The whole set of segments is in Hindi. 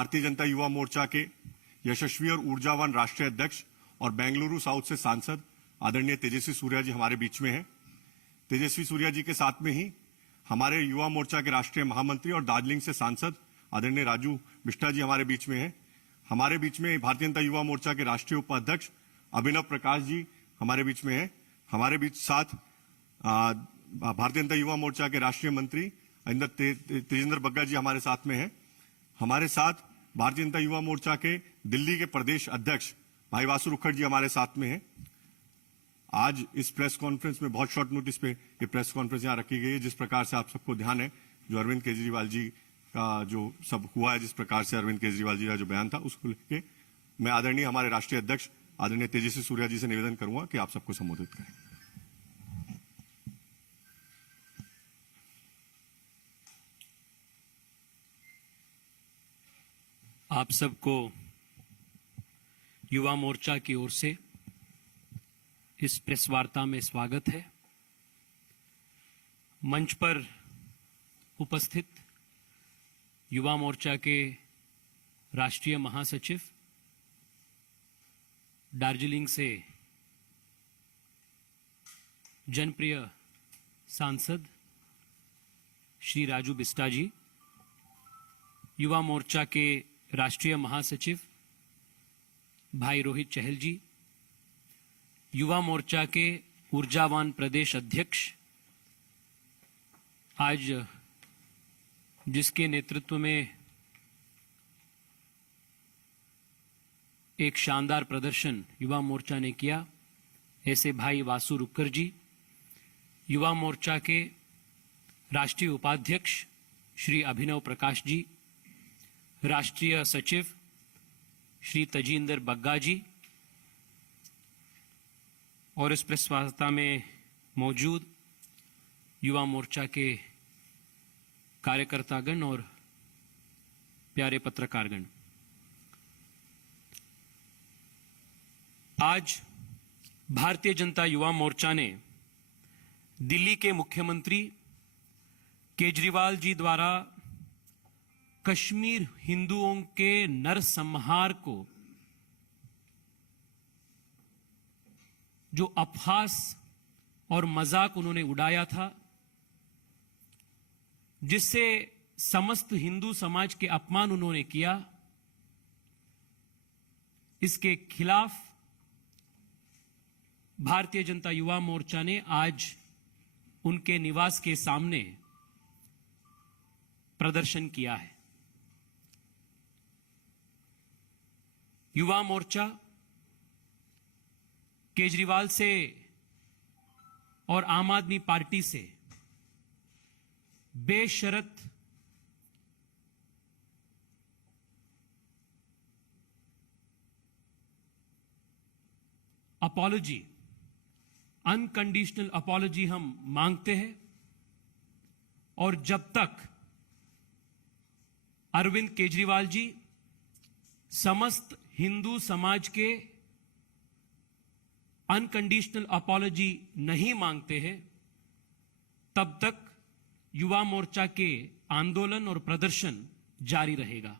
भारतीय जनता युवा मोर्चा के यशस्वी और ऊर्जावान राष्ट्रीय अध्यक्ष और बेंगलुरु साउथ से सांसद आदरणीय तेजस्वी सूर्या जी हमारे बीच में हैं। तेजस्वी सूर्या जी के साथ में ही हमारे युवा मोर्चा के राष्ट्रीय महामंत्री और दार्जिलिंग से सांसद आदरणीय राजू बिष्टा जी हमारे बीच में हैं। हमारे बीच में भारतीय जनता युवा मोर्चा के राष्ट्रीय उपाध्यक्ष अभिनव प्रकाश जी हमारे बीच में हैं। हमारे बीच साथ भारतीय जनता युवा मोर्चा के राष्ट्रीय मंत्री तेजेंद्र बग्गा जी हमारे साथ में हैं। हमारे साथ भारतीय जनता युवा मोर्चा के दिल्ली के प्रदेश अध्यक्ष भाई वासु रुखड़ जी हमारे साथ में हैं। आज इस प्रेस कॉन्फ्रेंस में बहुत शॉर्ट नोटिस पे ये प्रेस कॉन्फ्रेंस यहां रखी गई है। जिस प्रकार से आप सबको ध्यान है, जो अरविंद केजरीवाल जी का जो सब हुआ है, जिस प्रकार से अरविंद केजरीवाल जी का जो बयान था, उसको लेके मैं आदरणीय हमारे राष्ट्रीय अध्यक्ष आदरणीय तेजस्वी सूर्या जी से निवेदन करूंगा कि आप सबको संबोधित करें। आप सबको युवा मोर्चा की ओर से इस प्रेस वार्ता में स्वागत है। मंच पर उपस्थित युवा मोर्चा के राष्ट्रीय महासचिव, दार्जिलिंग से जनप्रिय सांसद श्री राजू बिष्टा जी, युवा मोर्चा के राष्ट्रीय महासचिव भाई रोहित चहल जी, युवा मोर्चा के ऊर्जावान प्रदेश अध्यक्ष, आज जिसके नेतृत्व में एक शानदार प्रदर्शन युवा मोर्चा ने किया, ऐसे भाई वासु रुक्कर जी, युवा मोर्चा के राष्ट्रीय उपाध्यक्ष श्री अभिनव प्रकाश जी, राष्ट्रीय सचिव श्री तेजेंद्र बग्गा जी और इस प्रेस वार्ता में मौजूद युवा मोर्चा के कार्यकर्तागण और प्यारे पत्रकारगण। आज भारतीय जनता युवा मोर्चा ने दिल्ली के मुख्यमंत्री केजरीवाल जी द्वारा कश्मीर हिंदुओं के नरसंहार को जो अपहास और मजाक उन्होंने उड़ाया था, जिससे समस्त हिंदू समाज के अपमान उन्होंने किया, इसके खिलाफ भारतीय जनता युवा मोर्चा ने आज उनके निवास के सामने प्रदर्शन किया है। युवा मोर्चा केजरीवाल से और आम आदमी पार्टी से बेशर्त अपॉलॉजी, अनकंडीशनल अपॉलॉजी हम मांगते हैं। और जब तक अरविंद केजरीवाल जी समस्त हिंदू समाज के अनकंडीशनल अपॉलॉजी नहीं मांगते हैं, तब तक युवा मोर्चा के आंदोलन और प्रदर्शन जारी रहेगा।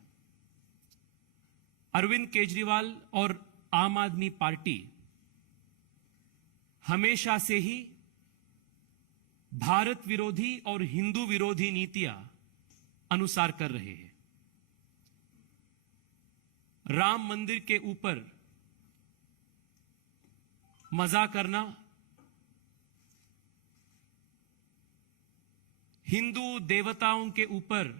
अरविंद केजरीवाल और आम आदमी पार्टी हमेशा से ही भारत विरोधी और हिंदू विरोधी नीतियां अनुसार कर रहे हैं। राम मंदिर के ऊपर मजाक करना, हिंदू देवताओं के ऊपर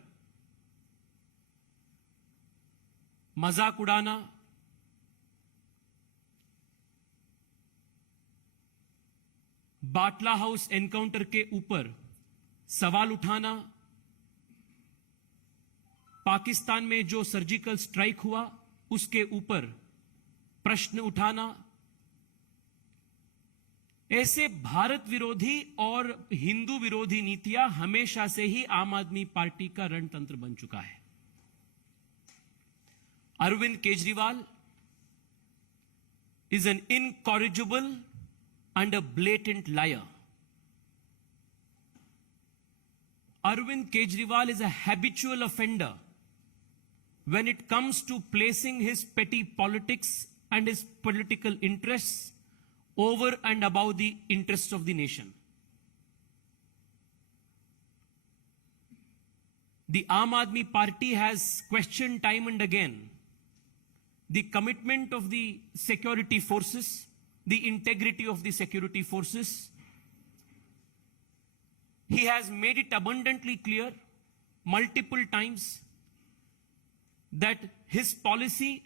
मजाक उड़ाना, बाटला हाउस एनकाउंटर के ऊपर सवाल उठाना, पाकिस्तान में जो सर्जिकल स्ट्राइक हुआ उसके ऊपर प्रश्न उठाना, ऐसे भारत विरोधी और हिंदू विरोधी नीतियां हमेशा से ही आम आदमी पार्टी का रणतंत्र बन चुका है। Arvind Kejriwal is an incorrigible and a blatant liar. Arvind Kejriwal is a habitual offender when it comes to placing his petty politics and his political interests over and above the interests of the nation. The Aam Aadmi Party has questioned time and again the commitment of the security forces, the integrity of the security forces. He has made it abundantly clear multiple times that his policy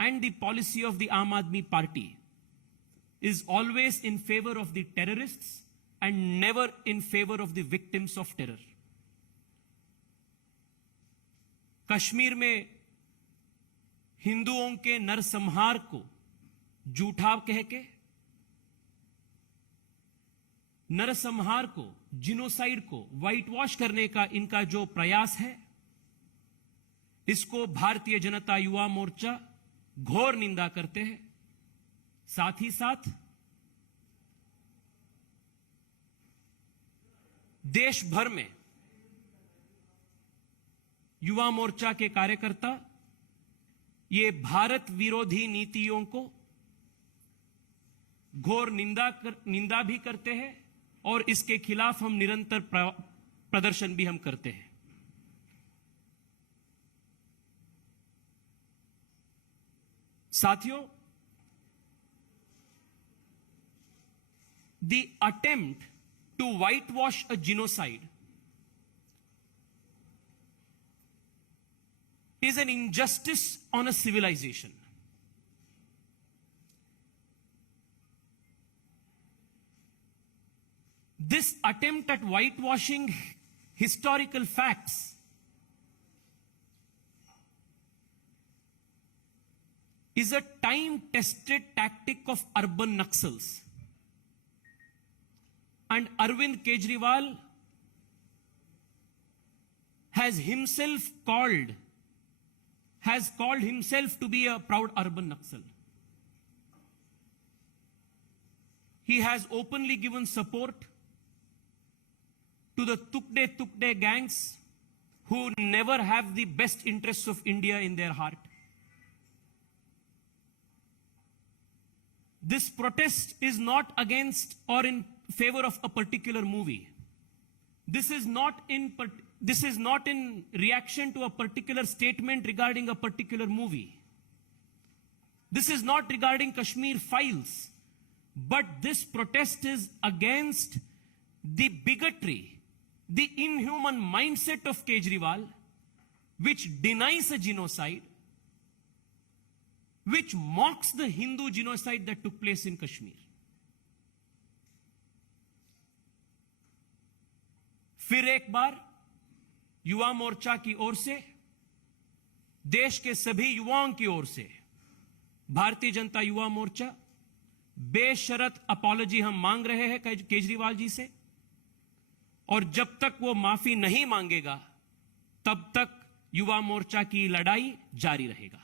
and the policy of the Aam Aadmi Party is always in favor of the terrorists and never in favor of the victims of terror. Kashmir में हिंदुओं के नरसंहार को झूठा कह के, नरसंहार को, जिनोसाइड को व्हाइट वॉश करने का इनका जो प्रयास है, इसको भारतीय जनता युवा मोर्चा घोर निंदा करते हैं। साथ ही साथ देश भर में युवा मोर्चा के कार्यकर्ता ये भारत विरोधी नीतियों को घोर निंदा भी करते हैं और इसके खिलाफ हम निरंतर प्रदर्शन भी हम करते हैं। साथियों, the attempt to whitewash a genocide is an injustice on a civilization. This attempt at whitewashing historical facts is a time-tested tactic of urban Naxals. And Arvind Kejriwal has called himself to be a proud urban Naxal. He has openly given support to the Tukde gangs who never have the best interests of India in their heart. This protest is not against or in favor of a particular movie. This is not in reaction to a particular statement regarding a particular movie. This is not regarding Kashmir Files. But this protest is against the bigotry, the inhuman mindset of Kejriwal, which denies a genocide, which mocks the Hindu genocide that took place in Kashmir. फिर एक बार युवा मोर्चा की ओर से, देश के सभी युवाओं की ओर से भारतीय जनता युवा मोर्चा बेशर्त अपॉलॉजी हम मांग रहे हैं केजरीवाल जी से, और जब तक वो माफी नहीं मांगेगा तब तक युवा मोर्चा की लड़ाई जारी रहेगा।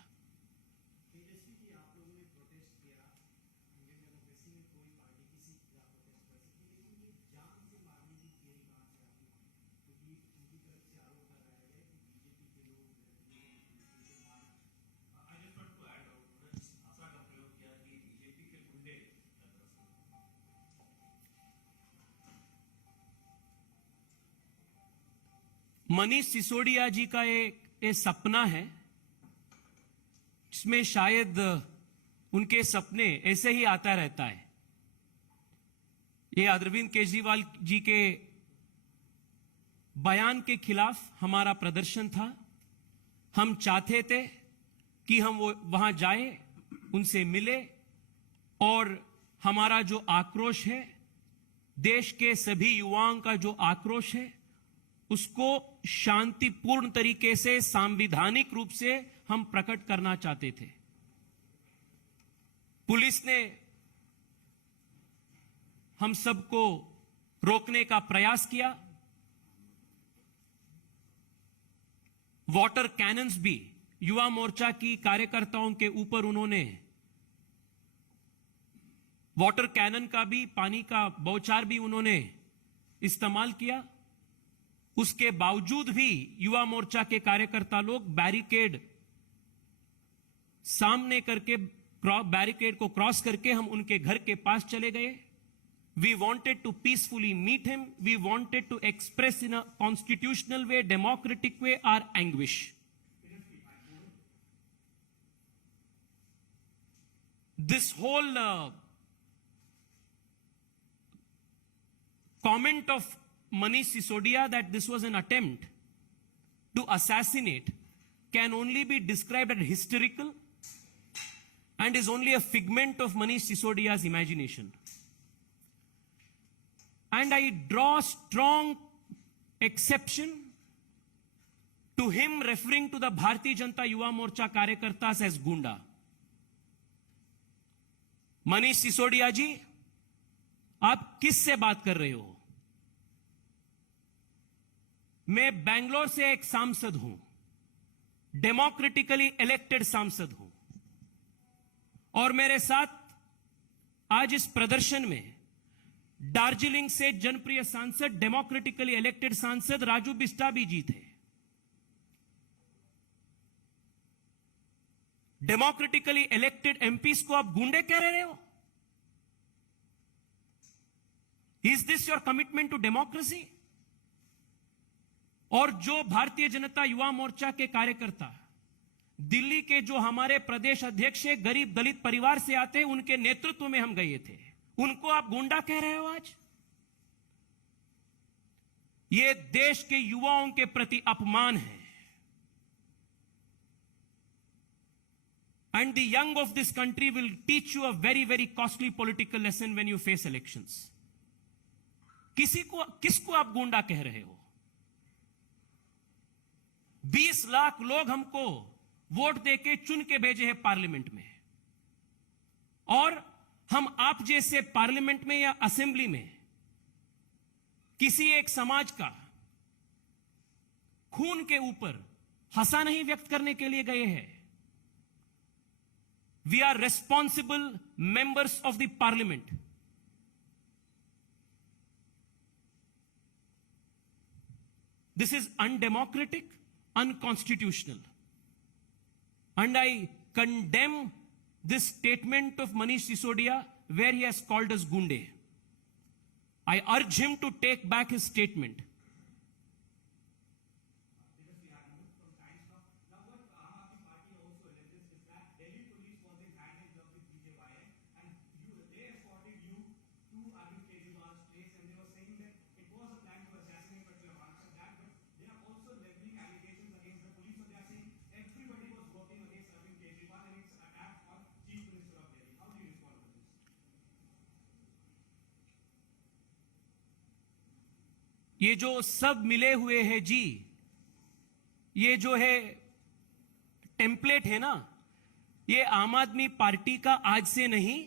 मनीष सिसोदिया जी का एक सपना है, जिसमें शायद उनके सपने ऐसे ही आता रहता है। ये अरविंद केजरीवाल जी के बयान के खिलाफ हमारा प्रदर्शन था। हम चाहते थे कि हम वो वहां जाए, उनसे मिले और हमारा जो आक्रोश है, देश के सभी युवाओं का जो आक्रोश है, उसको शांतिपूर्ण तरीके से, संवैधानिक रूप से हम प्रकट करना चाहते थे। पुलिस ने हम सबको रोकने का प्रयास किया। वाटर कैनन्स भी युवा मोर्चा की कार्यकर्ताओं के ऊपर उन्होंने वाटर कैनन का भी, पानी का बौछार भी उन्होंने इस्तेमाल किया। उसके बावजूद भी युवा मोर्चा के कार्यकर्ता लोग बैरिकेड सामने करके बैरिकेड को क्रॉस करके हम उनके घर के पास चले गए. We wanted to peacefully meet him. We wanted to express in a constitutional way, democratic way, our anguish. This whole comment of Manish Sisodia that this was an attempt to assassinate can only be described as hysterical and is only a figment of Manish Sisodia's imagination. And I draw strong exception to him referring to the Bharatiya Janata Yuva Morcha Karyakartas as Gunda. Manish Sisodia जी, आप किस से बात कर रहे हो? मैं बेंगलोर से एक सांसद हूं, डेमोक्रेटिकली इलेक्टेड सांसद हूं, और मेरे साथ आज इस प्रदर्शन में दार्जिलिंग से जनप्रिय सांसद, डेमोक्रेटिकली इलेक्टेड सांसद राजू बिस्टाबी जी थे. डेमोक्रेटिकली इलेक्टेड एमपीज को आप गुंडे कह रहे हो? Is this your commitment to democracy? और जो भारतीय जनता युवा मोर्चा के कार्यकर्ता दिल्ली के जो हमारे प्रदेश अध्यक्ष है, गरीब दलित परिवार से आते हैं, उनके नेतृत्व में हम गए थे, उनको आप गुंडा कह रहे हो आज? ये देश के युवाओं के प्रति अपमान है. And the young of this country will teach you a very, very costly political lesson when you face elections. किसको आप गुंडा कह रहे हो? 20 लाख लोग हमको वोट देके चुन के भेजे हैं पार्लियामेंट में, और हम आप जैसे पार्लियामेंट में या असेंबली में किसी एक समाज का खून के ऊपर हंसा नहीं व्यक्त करने के लिए गए हैं. We are responsible members of the parliament. This is undemocratic, unconstitutional. And I condemn this statement of Manish Sisodia where he has called us Gunde. I urge him to take back his statement. ये जो सब मिले हुए हैं जी, ये जो है टेम्पलेट है ना, ये आम आदमी पार्टी का आज से नहीं,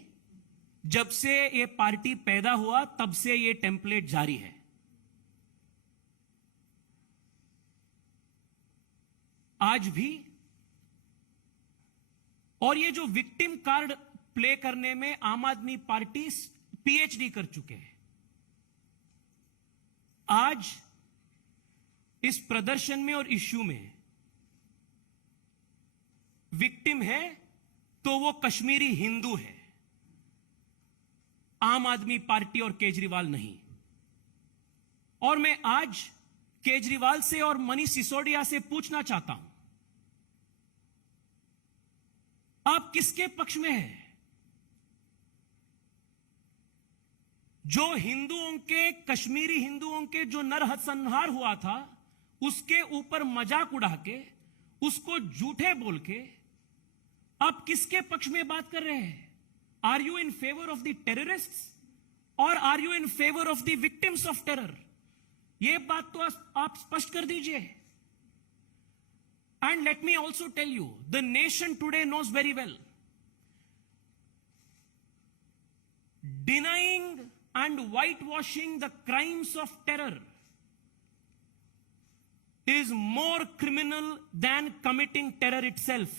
जब से ये पार्टी पैदा हुआ तब से ये टेम्पलेट जारी है. आज भी. और ये जो विक्टिम कार्ड प्ले करने में आम आदमी पार्टी पीएचडी कर चुके हैं. आज इस प्रदर्शन में और इश्यू में विक्टिम है तो वो कश्मीरी हिंदू है, आम आदमी पार्टी और केजरीवाल नहीं. और मैं आज केजरीवाल से और मनीष सिसोदिया से पूछना चाहता हूं, आप किसके पक्ष में हैं? जो हिंदुओं के, कश्मीरी हिंदुओं के जो नरसंहार हुआ था, उसके ऊपर मजाक उड़ा के, उसको झूठे बोल के आप किसके पक्ष में बात कर रहे हैं? Are you in favour of the terrorists और are you in favour of the victims of terror? यह बात तो आप स्पष्ट कर दीजिए. And let me also tell you, the nation today knows very well, denying and whitewashing the crimes of terror is more criminal than committing terror itself.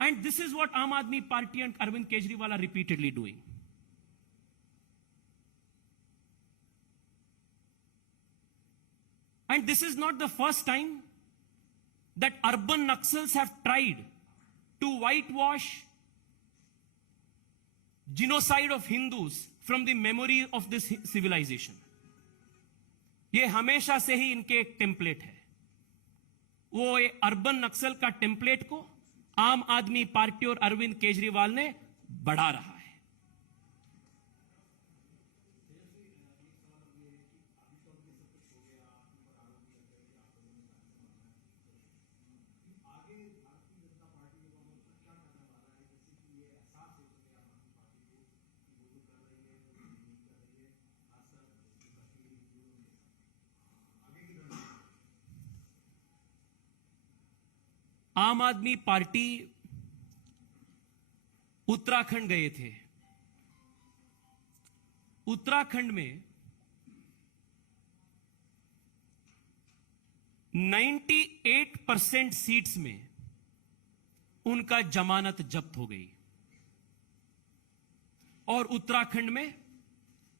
And this is what Aam Aadmi Party and Arvind Kejriwal are repeatedly doing. And this is not the first time that urban Naxals have tried to whitewash genocide of Hindus from the memory of this civilization. ये हमेशा से ही इनके एक टेम्पलेट है. वो अर्बन नक्सल का टेम्पलेट को आम आदमी पार्टी और अरविंद केजरीवाल ने बढ़ा रहा है. आम आदमी पार्टी उत्तराखंड गए थे. उत्तराखंड में 98% सीट्स में उनका जमानत जब्त हो गई. और उत्तराखंड में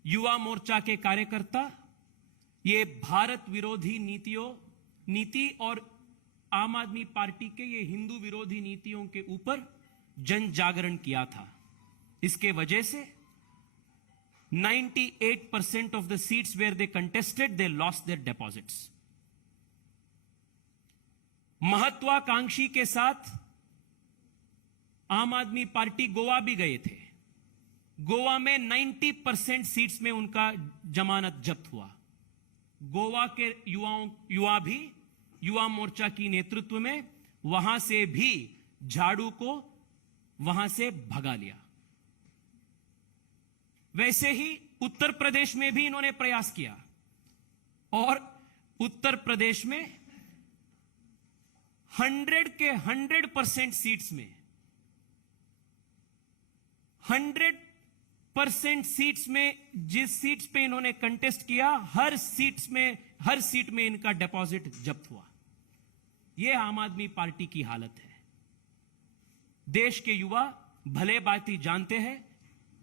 युवा मोर्चा के कार्यकर्ता ये भारत विरोधी नीति और आम आदमी पार्टी के ये हिंदू विरोधी नीतियों के ऊपर जन जागरण किया था. इसके वजह से 98% of the seats where they contested, they lost their deposits. महत्वाकांक्षी के साथ आम आदमी पार्टी गोवा भी गए थे. गोवा में 90% सीट्स में उनका जमानत जब्त हुआ. गोवा के युवा भी युवा मोर्चा की नेतृत्व में वहां से भी झाड़ू को वहां से भगा लिया. वैसे ही उत्तर प्रदेश में भी इन्होंने प्रयास किया और उत्तर प्रदेश में 100% सीट्स में 100% सीट्स में जिस सीट्स पे इन्होंने कंटेस्ट किया हर सीट में इनका डिपॉजिट जब्त हुआ. यह आम आदमी पार्टी की हालत है. देश के युवा भले भांति जानते हैं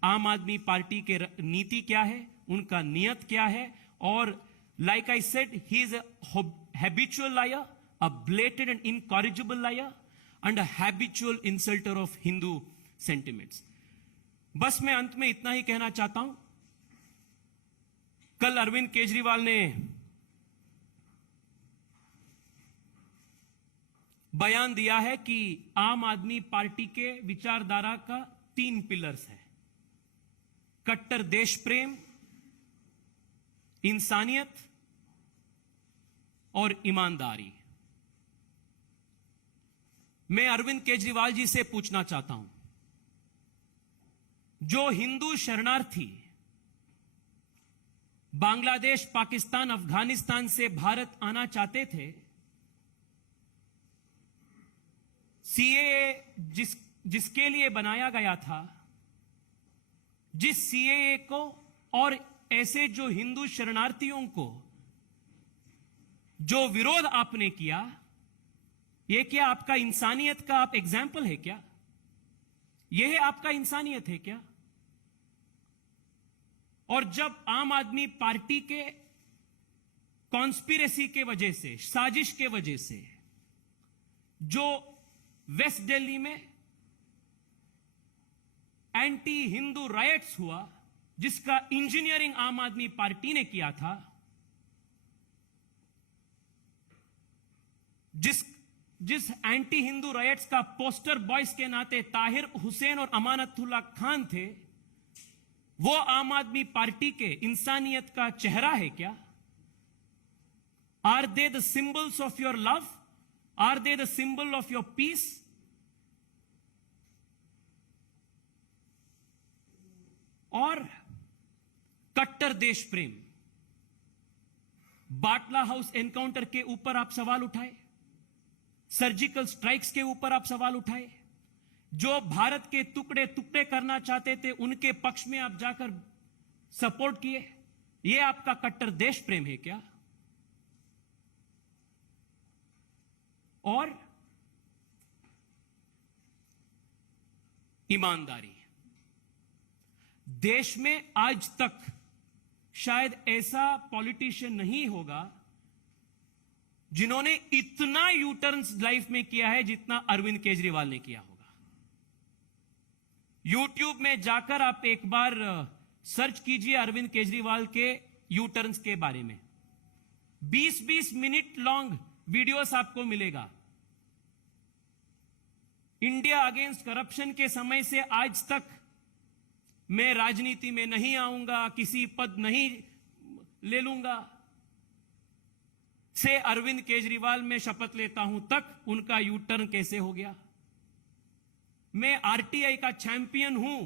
आम आदमी पार्टी के नीति क्या है, उनका नियत क्या है. और like I said, he is a habitual liar, a blatant and incorrigible liar and a habitual insulter of Hindu sentiments. बस मैं अंत में इतना ही कहना चाहता हूं. कल अरविंद केजरीवाल ने बयान दिया है कि आम आदमी पार्टी के विचारधारा का 3 पिलर्स है: कट्टर देश प्रेम, इंसानियत और ईमानदारी. मैं अरविंद केजरीवाल जी से पूछना चाहता हूं, जो हिंदू शरणार्थी बांग्लादेश, पाकिस्तान, अफगानिस्तान से भारत आना चाहते थे, सीएए जिसके लिए बनाया गया था, जिस सीएए को और ऐसे जो हिंदू शरणार्थियों को जो विरोध आपने किया, यह क्या आपका इंसानियत का आप एग्जाम्पल है क्या? यह आपका इंसानियत है क्या? और जब आम आदमी पार्टी के कॉन्स्पिरेसी के वजह से, साजिश के वजह से जो वेस्ट दिल्ली में एंटी हिंदू राइट्स हुआ, जिसका इंजीनियरिंग आम आदमी पार्टी ने किया था, जिस एंटी हिंदू राइट्स का पोस्टर बॉयज के नाते ताहिर हुसैन और अमानतुल्ला खान थे, वो आम आदमी पार्टी के इंसानियत का चेहरा है क्या? Are they the symbols of your love? Are they the symbol of your peace? और कट्टर देश प्रेम, बाटला हाउस एनकाउंटर के ऊपर आप सवाल उठाए, सर्जिकल स्ट्राइक्स के ऊपर आप सवाल उठाए, जो भारत के टुकड़े टुकड़े करना चाहते थे उनके पक्ष में आप जाकर सपोर्ट किए. यह आपका कट्टर देश प्रेम है क्या? और ईमानदारी. देश में आज तक शायद ऐसा पॉलिटिशियन नहीं होगा जिन्होंने इतना यू टर्न लाइफ में किया है जितना अरविंद केजरीवाल ने किया होगा। यूट्यूब में जाकर आप एक बार सर्च कीजिए अरविंद केजरीवाल के यू टर्न्स के बारे में। 20-20 मिनट लॉन्ग वीडियोस आपको मिलेगा। इंडिया अगेंस्ट करप्शन के समय से आज तक मैं राजनीति में नहीं आऊंगा, किसी पद नहीं ले लूंगा, से अरविंद केजरीवाल में शपथ लेता हूं तक उनका यू टर्न कैसे हो गया। मैं आरटीआई का चैंपियन हूं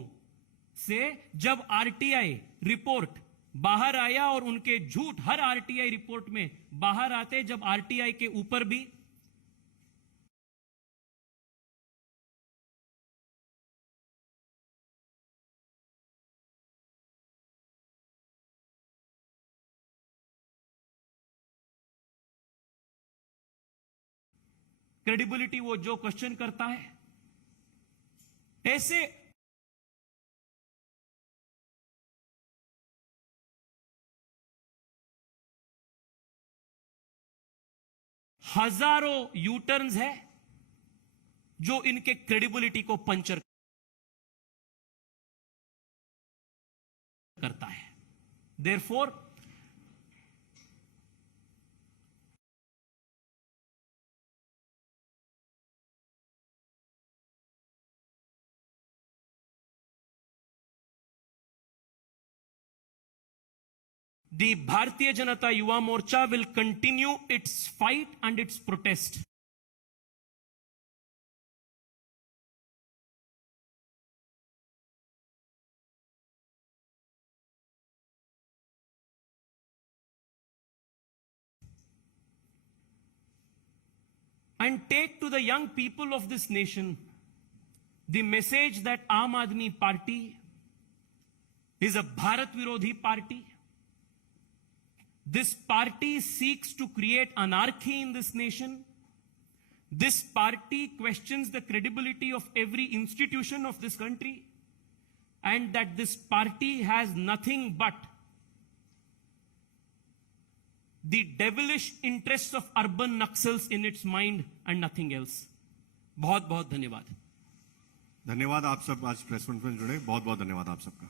से जब आरटीआई रिपोर्ट बाहर आया और उनके झूठ हर आरटीआई रिपोर्ट में बाहर आते, जब आरटीआई के ऊपर भी क्रेडिबिलिटी वो जो क्वेश्चन करता है, ऐसे हजारों यू टर्न्स है जो इनके क्रेडिबिलिटी को पंचर करता है। Therefore the Bharatiya Janata Yuva Morcha will continue its fight and its protest and take to the young people of this nation the message that Aam Aadmi Party is a Bharat Virodhi party. This party seeks to create anarchy in this nation. This party questions the credibility of every institution of this country, and that this party has nothing but the devilish interests of urban Naxals in its mind and nothing else. बहुत बहुत धन्यवाद। धन्यवाद आप सब आज प्रेस कॉन्फ्रेंस जुड़े, बहुत बहुत धन्यवाद आप सबका।